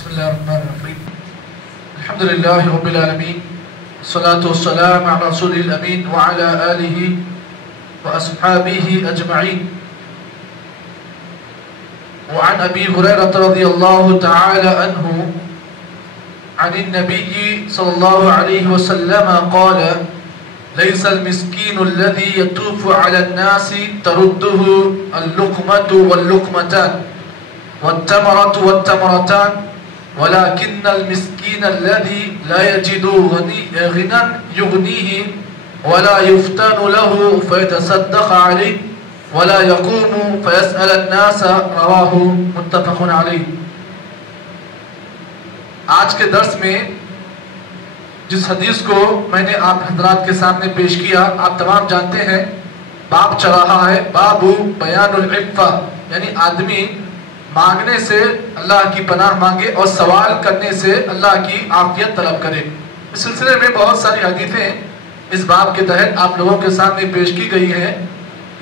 بسم الله الرحمن الرحيم الحمد لله رب العالمين الصلاة والسلام على رسول الأمين وعلى آله وأصحابه أجمعين وعن أبي هريرة رضي الله تعالى عنه عن النبي صلى الله عليه وسلم قال ليس المسكين الذي يطوف على الناس ترده اللقمة واللقمتان والتمرة والتمرتان ولكن المسكين الذي لا يجد غنى يغنيه ولا يفتن له فيتصدق عليه ولا يقوم فيسأل الناس رواه متفق علیہ۔ آج کے درس میں جس حدیث کو میں نے آپ حضرات کے سامنے پیش کیا، آپ تمام جانتے ہیں باب چل رہا ہے باب بیان العفہ، یعنی آدمی مانگنے سے اللہ کی پناہ مانگے اور سوال کرنے سے اللہ کی عافیت طلب کرے۔ اس سلسلے میں بہت ساری حدیثیں اس باب کے تحت آپ لوگوں کے سامنے پیش کی گئی ہیں۔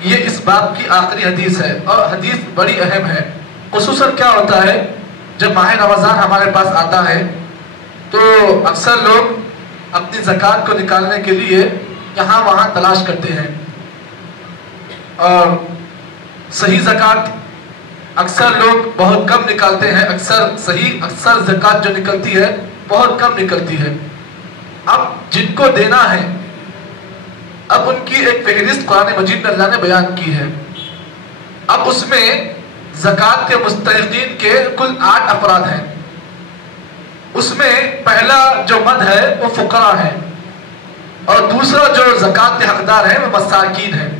یہ اس باب کی آخری حدیث ہے اور حدیث بڑی اہم ہے۔ خصوصاً کیا ہوتا ہے جب ماہ رمضان ہمارے پاس آتا ہے تو اکثر لوگ اپنی زکوٰۃ کو نکالنے کے لیے یہاں وہاں تلاش کرتے ہیں، اور صحیح زکوٰۃ اکثر لوگ بہت کم نکالتے ہیں، اکثر زکوٰۃ جو نکلتی ہے بہت کم نکلتی ہے۔ اب جن کو دینا ہے، اب ان کی ایک فہرست قرآن مجید میں اللہ نے بیان کی ہے۔ اب اس میں زکوٰۃ کے مستحقین کے کل 8 افراد ہیں۔ اس میں پہلا جو مد ہے وہ فقراء ہے، اور دوسرا جو زکوٰۃ کے حقدار ہیں وہ مساکین ہیں۔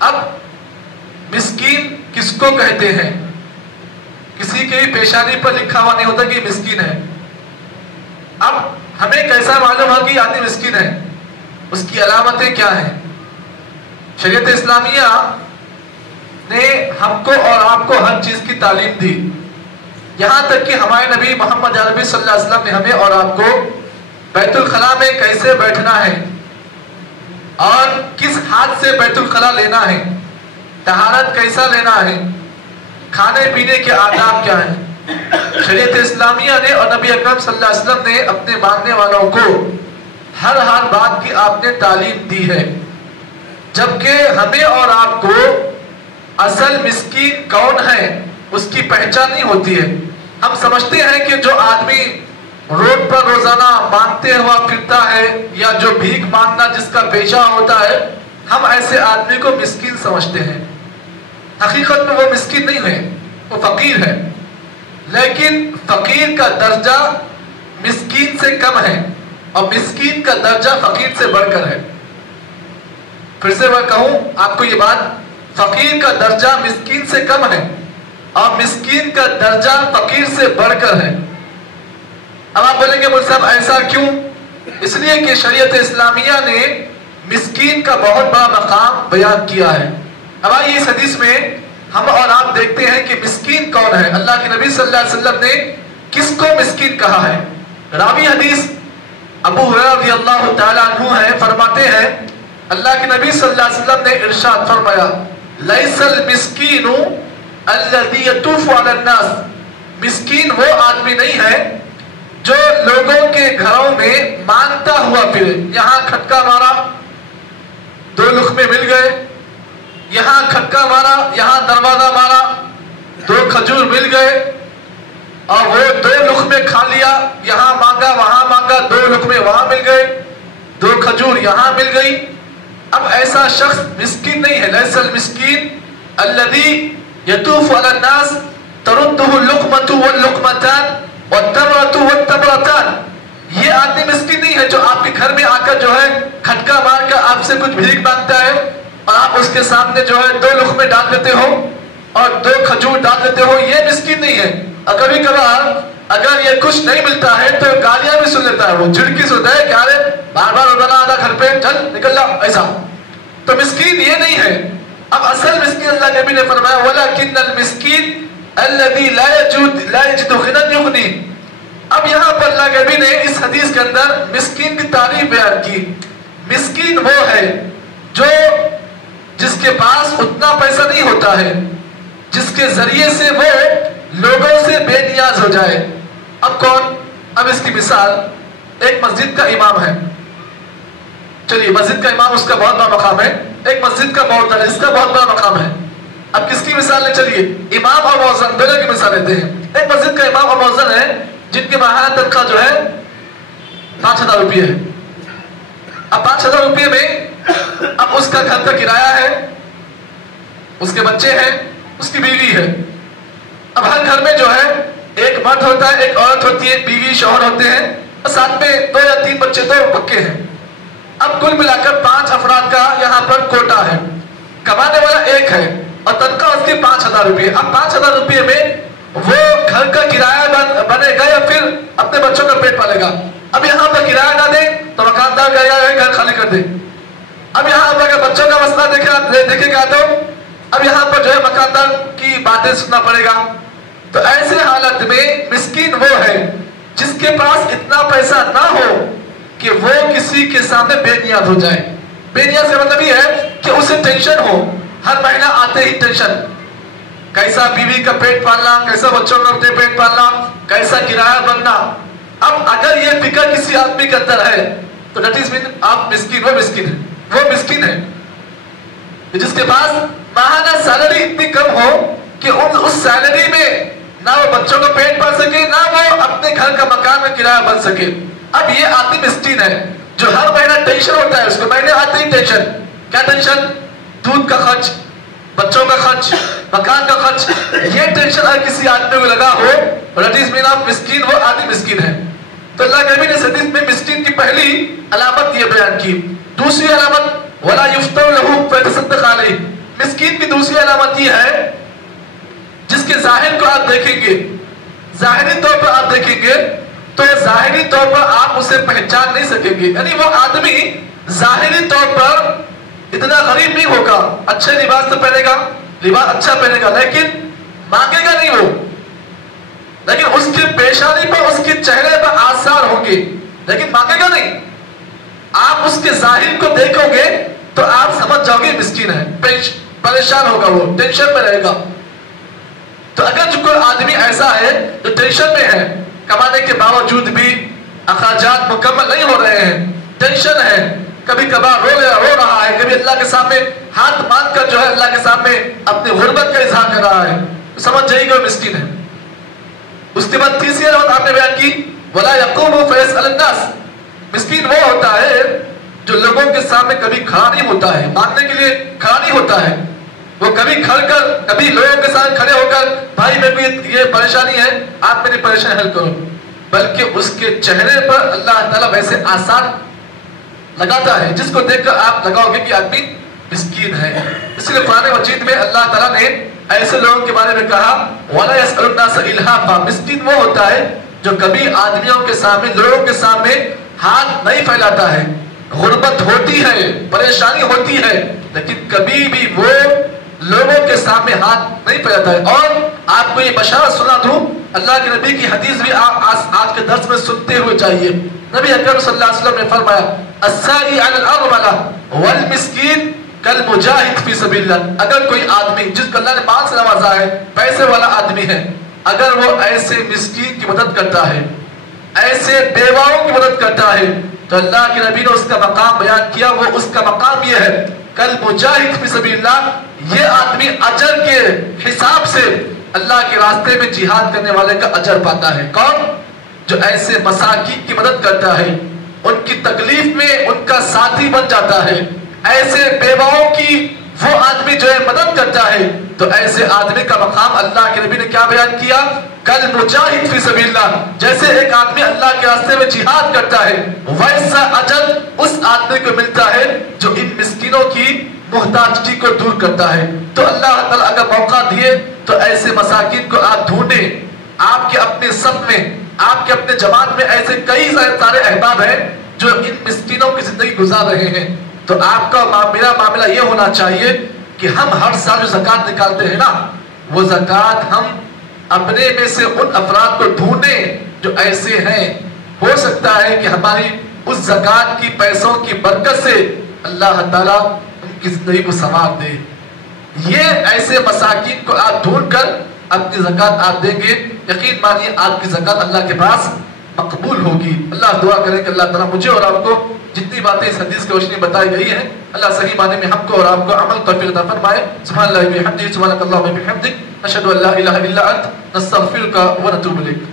اب مسکین کس کو کہتے ہیں؟ کسی کے پیشانی پر لکھا ہوا نہیں ہوتا کہ مسکین ہے۔ اب ہمیں کیسا معلوم ہو کہ آدمی مسکین ہے؟ اس کی علامتیں کیا ہیں؟ شریعت اسلامیہ نے ہم کو اور آپ کو ہر چیز کی تعلیم دی، یہاں تک کہ ہمارے نبی محمد عربی صلی اللہ علیہ وسلم نے ہمیں اور آپ کو بیت الخلاء میں کیسے بیٹھنا ہے اور کس ہاتھ سے بیت الخلاء لینا ہے، طہارت کیسا لینا ہے، کھانے پینے کے آداب کیا ہیں۔ شریعت اسلامیہ نے اور نبی اکرم صلی اللہ علیہ وسلم نے اپنے ماننے والوں کو ہر بات کی آپ نے تعلیم دی ہے، جبکہ ہمیں اور آپ کو اصل مسکین کون ہے اس کی پہچان نہیں ہوتی ہے۔ ہم سمجھتے ہیں کہ جو آدمی روڈ پر روزانہ مانگتے ہوا پھرتا ہے یا جو بھیک مانگنا جس کا پیشہ ہوتا ہے، ہم ایسے آدمی کو مسکین سمجھتے ہیں۔ حقیقت میں وہ مسکین نہیں ہے، وہ فقیر ہے، لیکن فقیر کا درجہ مسکین سے کم ہے اور مسکین کا درجہ فقیر سے بڑھ کر ہے۔ پھر سے میں کہوں آپ کو یہ بات، فقیر کا درجہ مسکین سے کم ہے اور مسکین کا درجہ فقیر سے بڑھ کر ہے۔ اب آپ بولیں گے مول صاحب ایسا کیوں؟ اس لیے کہ شریعت اسلامیہ نے مسکین کا بہت بڑا مقام بیان کیا ہے۔ اب آئیے اس حدیث میں ہم اور آپ دیکھتے ہیں کہ مسکین کون ہے۔ اللہ کے نبی صلی اللہ علیہ وسلم نے کس کو مسکین کہا ہے؟ راوی حدیث ابو ہریرہ رضی اللہ تعالیٰ عنہ ہے، فرماتے ہیں اللہ کے نبی صلی اللہ علیہ وسلم نے ارشاد فرمایا لیس المسکین الذی یطوف علی الناس، مسکین وہ آدمی نہیں ہے جو لوگوں کے گھروں میں مانگتا ہوا پھرے۔ یہاں کھٹکا مارا 2 لقمے مل گئے، یہاں کھٹکا مارا، یہاں دروازہ مارا 2 کھجور مل گئے اور وہ 2 لقمے کھا لیا، یہاں مانگا وہاں مانگا 2 لقمے وہاں مل گئے، 2 کھجور یہاں مل گئی۔ اب ایسا شخص مسکین نہیں ہے۔ لیس المسکین الذی یطوف علی الناس ترده اللقمۃ واللقمتان والتمرۃ والتمرتان، یہ آدمی مسکین نہیں ہے جو آپ کے گھر میں آ کر جو ہے کھٹکا مار کر آپ سے کچھ بھیک مانگتا ہے اور آپ اس کے سامنے جو ہے 2 لقمے ڈال دیتے ہو اور 2 کھجور ڈال دیتے ہو، یہ مسکین نہیں ہے۔ اور کبھی کبھار اگر یہ کچھ نہیں ملتا ہے تو گالیاں بھی سن لیتا ہے، وہ جھڑکی سنتا ہے کہ ارے بار بار روزانہ آتا گھر پہ، چل نکل جا، ایسا۔ تو مسکین یہ نہیں ہے۔ اب اصل مسکین اللہ کے نبی نے فرمایا وَلَكِنَّ الْمِسْكِينَ الَّذِي لَا يَجِدُ غِنًى يُغْنِيهِ۔ اب یہاں پر اللہ کے نبی نے اس حدیث کے اندر مسکین کی تعریف بیان کی۔ مسکین وہ ہے جو جس کے پاس اتنا پیسہ نہیں ہوتا ہے جس کے ذریعے سے وہ لوگوں سے بے نیاز ہو جائے. اب کون؟ اب اس کی مثال ایک مسجد کا امام ہے. چلیے مسجد کا امام اس کا بہت بڑا مقام ہے، ایک مسجد کا مؤذن اس کا بہت بڑا مقام ہے. اب کس کی مثال ہے؟ چلیے امام اور مؤذن دونوں کی مثال لیتے ہیں. ایک مسجد کا امام اور مؤذن ہے جن کے ماہانہ تنخواہ جو ہے 5,000 روپیے ہے. اب 5,000 روپیے میں اب اس کا گھر کا کرایہ ہے، اس کے بچے ہیں، اس کی بیوی ہے. اب ہر گھر میں جو ہے ایک مرد ہوتا ہے، ایک عورت ہوتی ہے، بیوی شوہر ہوتے ہیں، اور ساتھ میں 2 یا 3 بچے تو پکے ہیں. اب کل ملا کر 5 افراد کا یہاں پر کوٹا ہے. کمانے والا ایک ہے اور تنخواہ اس کی 5,000 روپیے. اب 5,000 روپیے میں وہ گھر کا کرایہ بنے گا یا پھر اپنے بچوں کا پیٹ پالے گا؟ اب یہاں پر کرایہ نہ دے تو مکاندار کہے گا گھر خالی کر دے. اب یہاں پر اگر بچوں کا مسئلہ دیکھے گا تو اب یہاں پر جو ہے مکاندار کی باتیں سننا پڑے گا. تو ایسے حالت میں مسکین وہ ہے جس کے پاس اتنا پیسہ نہ ہو کہ وہ کسی کے سامنے بے نیاز ہو جائے. بے نیاز کا مطلب یہ ہے کہ اسے ٹینشن ہو، ہر مہینہ آتے ہی ٹینشن، کیسا بیوی کا پیٹ پالنا، کیسا بچوں کا پیٹ پالنا، کیسا کرایہ بننا. اب اگر یہ فکر کسی آدمی کے اندر ہے تو دیٹ از مین آپ مسکین، وہ مسکین ہے. وہ مسکین ہے جس کے پاس ماہانہ سیلری اتنی کم ہو کہ اس سیلری میں نہ وہ بچوں کو پیٹ پال سکے، نہ وہ اپنے گھر کا مکان میں کرایہ بن سکے. اب یہ آدمی مسکین ہے جو ہر مہینہ ٹینشن ہوتا ہے اس کو، مہینے آتے ہی ٹینشن. کیا ٹینشن؟ دودھ کا خرچ، بچوں کا خرچ، مکان کا خرچ. یہ ٹینشن اگر کسی آدمی کو لگا ہو دیٹ از مین آپ مسکین، وہ آدمی مسکین ہے. تو اللہ کے نبی نے اس حدیث میں مسکین کی پہلی علامت یہ بیان کی. دوسری علامت وَلَا يُفْطَرُ لَهُ فَيَتَصَدَّقَ عَلَيْهِ. مسکین کی دوسری علامت یہ ہے جس کے ظاہر کو آپ دیکھیں گے، ظاہری طور پر آپ دیکھیں گے تو ظاہری طور پر آپ اسے پہچان نہیں سکیں گے. یعنی وہ آدمی ظاہری طور پر اتنا غریب نہیں ہوگا، اچھے لباس تو پہنے گا، لباس اچھا پہنے گا، لیکن مانگے گا نہیں وہ. لیکن اس کی پیشانی پر، اس کے چہرے پر آثار ہوں گے، لیکن مانگے گا نہیں. آپ اس کے ظاہر کو دیکھو گے تو آپ سمجھ جاؤ گے مسکین ہے، پریشان ہوگا، وہ ٹینشن میں رہے گا. تو اگر جو کوئی آدمی ایسا ہے جو ٹینشن میں ہے، کمانے کے باوجود بھی اخراجات مکمل نہیں ہو رہے ہیں، ٹینشن ہے، کبھی کبھار رو رہا ہے، کبھی اللہ کے سامنے ہاتھ مانگ کر جو ہے اللہ کے سامنے اپنی غربت کا اظہار کر رہا ہے، تو سمجھ جائیے گا وہ مسکین ہے. اس کے بعد تیسری بات آپ نے بیان کی وَلَا يَقُومُ فَيَسْأَلُ النَّاسِ. مسکین وہ ہوتا ہے جو لوگوں کے سامنے کبھی کھڑا نہیں ہوتا ہے، مانگنے کے لیے کھڑا نہیں ہوتا ہے. وہ کبھی کبھی لوگوں کے ساتھ کھڑے ہو کر بھائی میرے کو یہ پریشانی ہے، آپ میری پریشانی حل کرو، بلکہ اس کے چہرے پر اللہ تعالیٰ ویسے آثار لگاتا ہے جس کو دیکھ کر آپ لگاؤ گے کہ آدمی مسکین ہے. اس لیے قرآن مجید میں اللہ تعالیٰ نے ایسے لوگوں کے بارے میں کہا وَلَا يَسْأَلُ النَّاسَ إِلْحَافًا. مسکین وہ ہوتا ہے جو کبھی آدمیوں کے سامنے، لوگوں کے سامنے ہاتھ نہیں پھیلاتا ہے. غربت ہوتی ہے، پریشانی ہوتی ہے، لیکن کبھی بھی وہ لوگوں کے سامنے ہاتھ نہیں پھیلاتا ہے. اور آپ کو یہ بشارت سنا دوں، اللہ کے نبی کی حدیث بھی آج کے درس میں سنتے ہوئے چاہیے. نبی اکرم صلی اللہ علیہ وسلم نے فرمایا الساعی علی الارملہ والمسکین کالمجاہد فی سبیل اللہ. اگر کوئی آدمی جس کو اللہ نے مال سے نوازا ہے، پیسے والا آدمی ہے، اگر وہ ایسے مسکین کی مدد کرتا ہے، ایسے بیواؤں کی مدد کرتا ہے، تو اللہ کے نبی نے اس کا مقام بیان کیا. وہ اس کا مقام یہ ہے کالمجاہد فی سبیل اللہ. یہ آدمی اجر کے حساب سے اللہ کے راستے میں جہاد کرنے والے کا اجر پاتا ہے. کون؟ جو ایسے مساکین کی مدد کرتا ہے، ان کی تکلیف میں ان کا ساتھی بن جاتا ہے. ایسے بیواؤں کی وہ آدمی جو ہے مدد کرتا ہے، تو ایسے آدمی کا مقام اللہ کے نبی نے کیا بیان کیا؟ کل مجاہد فی سبیل اللہ. جیسے ایک آدمی اللہ کے راستے میں جہاد کرتا ہے، ویسا اجر اس آدمی کو ملتا ہے جو ان مسکینوں کی محتاجی کو دور کرتا ہے. تو اللہ تعالیٰ اگر موقع دیے تو ایسے مساکین کو آپ ڈھونڈیں. آپ کے اپنے صف میں، آپ کے اپنے جماعت میں ایسے کئی سارے احباب ہیں جو ان مسکینوں کی زندگی گزار رہے ہیں. تو آپ کا میرا معاملہ یہ ہونا چاہیے کہ ہم ہر سال جو زکوٰۃ نکالتے ہیں نا، وہ زکوٰۃ ہم اپنے میں سے ان افراد کو ڈھونڈیں جو ایسے ہیں. ہو سکتا ہے کہ ہماری اس زکوٰۃ کی پیسوں کی برکت سے اللہ تعالیٰ ان کی زندگی کو سنوار دے. یہ ایسے مساکین کو آپ ڈھونڈ کر اپنی زکات آپ دیں گے، یقین مانیے آپ کی زکات اللہ کے پاس مقبول ہوگی۔ اللہ دعا کرے کہ اللہ تعالیٰ مجھے اور آپ کو جتنی باتیں اس حدیث کی روشنی بتائی گئی ہیں، اللہ صحیح معنی میں ہم کو اور آپ کو عمل توفیق عطا فرمائے۔ سبحان اللہ وبحمدہ، سبحانک اللہم وبحمدک، نشہد ان لا الہ الا انت، نستغفرک ونتوب الیک۔